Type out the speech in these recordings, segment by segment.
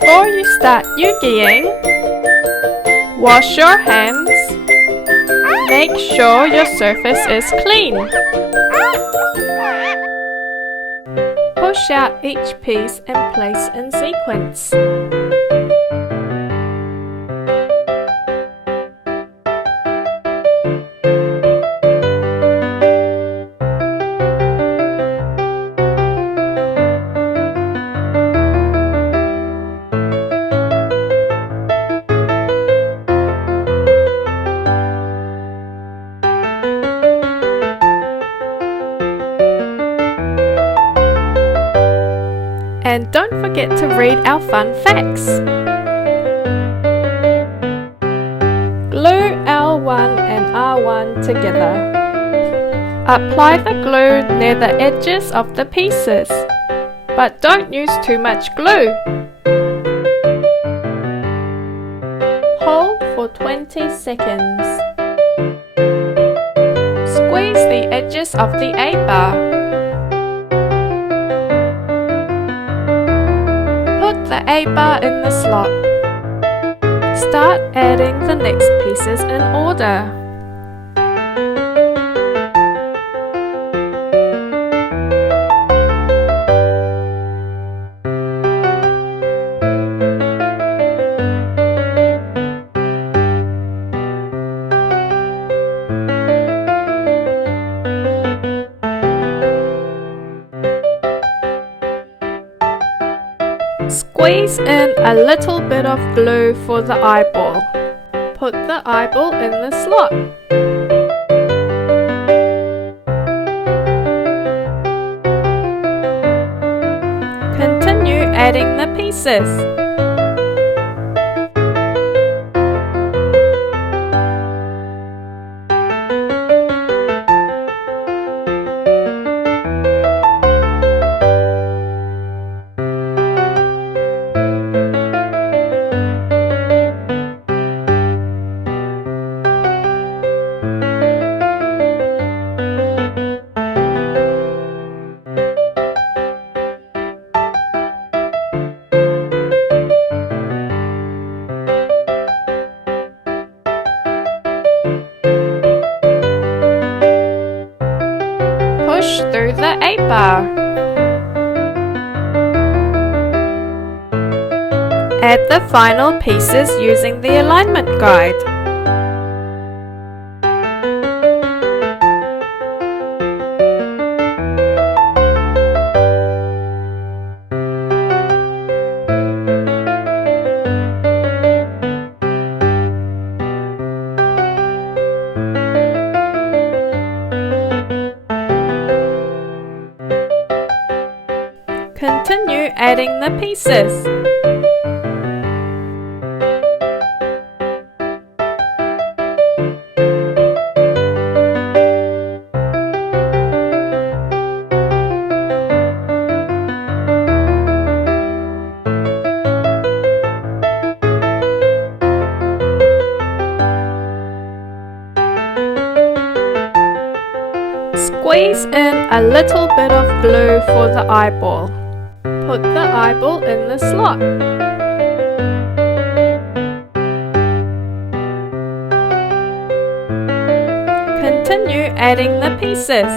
Before you start Eugying, wash your hands. Make sure your surface is clean. Push out each piece and place in sequence. And don't forget to read our fun facts. Glue L1 and R1 together. Apply the glue near the edges of the pieces, but don't use too much glue. Hold for 20 seconds. Squeeze the edges of the A-bar. The A-bar in the slot. Start adding the next pieces in order. Squeeze in a little bit of glue for the eyeball. Put the eyeball in the slot. Continue adding the pieces. Push through the A-bar. Add the final pieces using the alignment guide. Continue adding the pieces. Squeeze in a little bit of glue for the eyeball. Put the eyeball in the slot. Continue adding the pieces.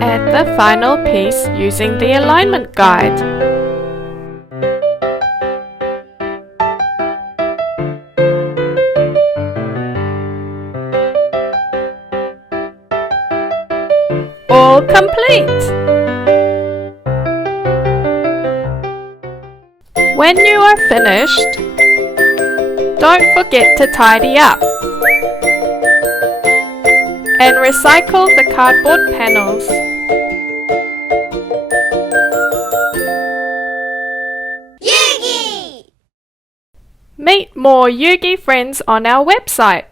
Add the final piece using the alignment guide. All complete! When you are finished, don't forget to tidy up and recycle the cardboard panels. Eugy! Meet more Eugy friends on our website.